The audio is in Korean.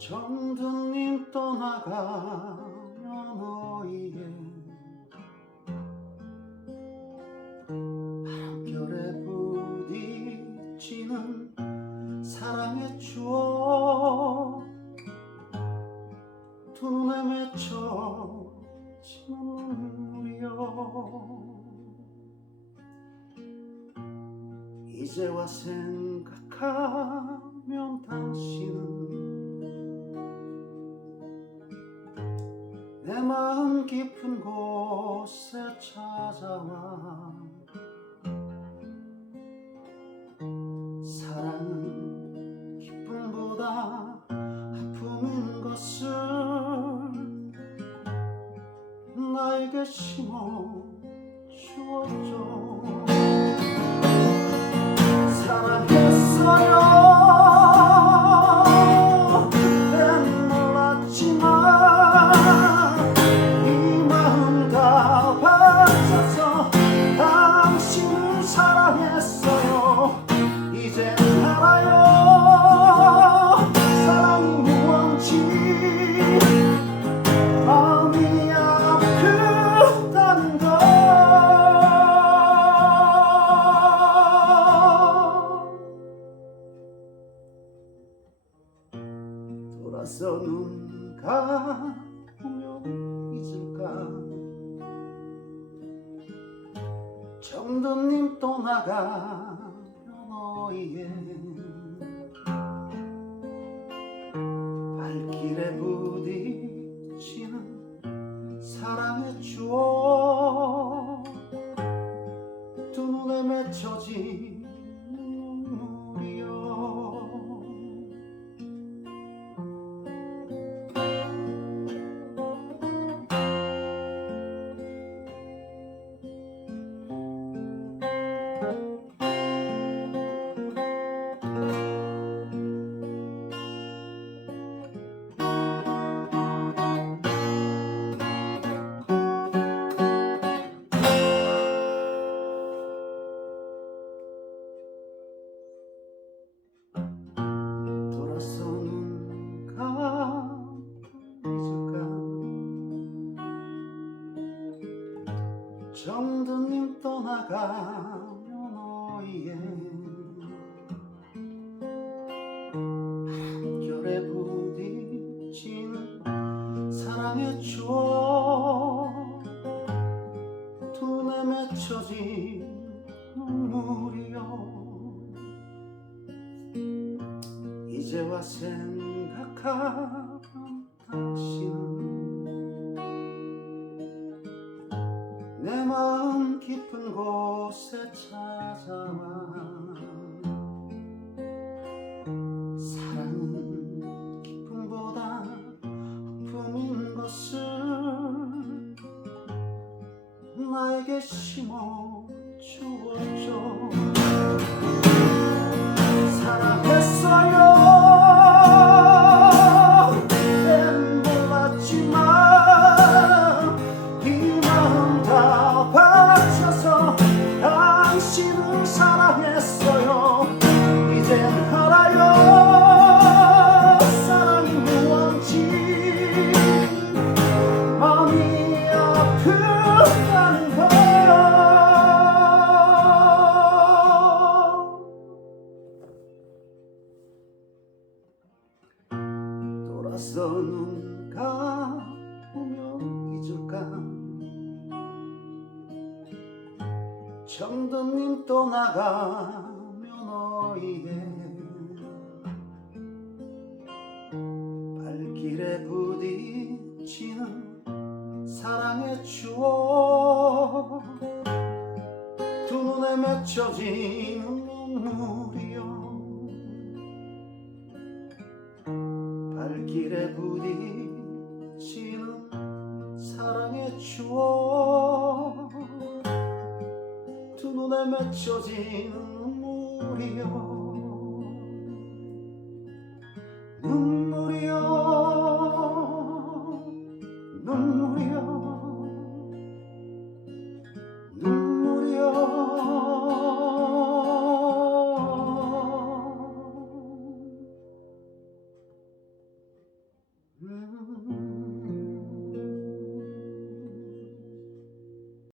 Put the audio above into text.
정든님 떠나가면 너희의 바람결에 부딪히는 사랑의 추억. 두 눈에 맺혀 지는 눈물이여. 이제와 생각하면 당신은 마음 깊은 곳에 찾아와 사랑은 기쁨보다 아픔인 것을 나에게 심어 사랑했어요 돌아서 눈 감으며 잊을까? 정도님 떠나가면 너희의 정든님 떠나가면 너희의 한결에 부딪히는 사랑의 추억 두 눈에 맺혀진 눈물이여. 이제와 생각하면 당신 내 마음 깊은 곳에 찾아와. 사랑은 기쁨보다 아픔인 것을 나에게 심어 눈 감으며 잊을까? 정든님 떠나가면 너희의 발길에 부딪히는 사랑의 추억. 두 눈에 맺혀진 눈 추억 두 눈에 맺혀진 눈물이여. 눈물이여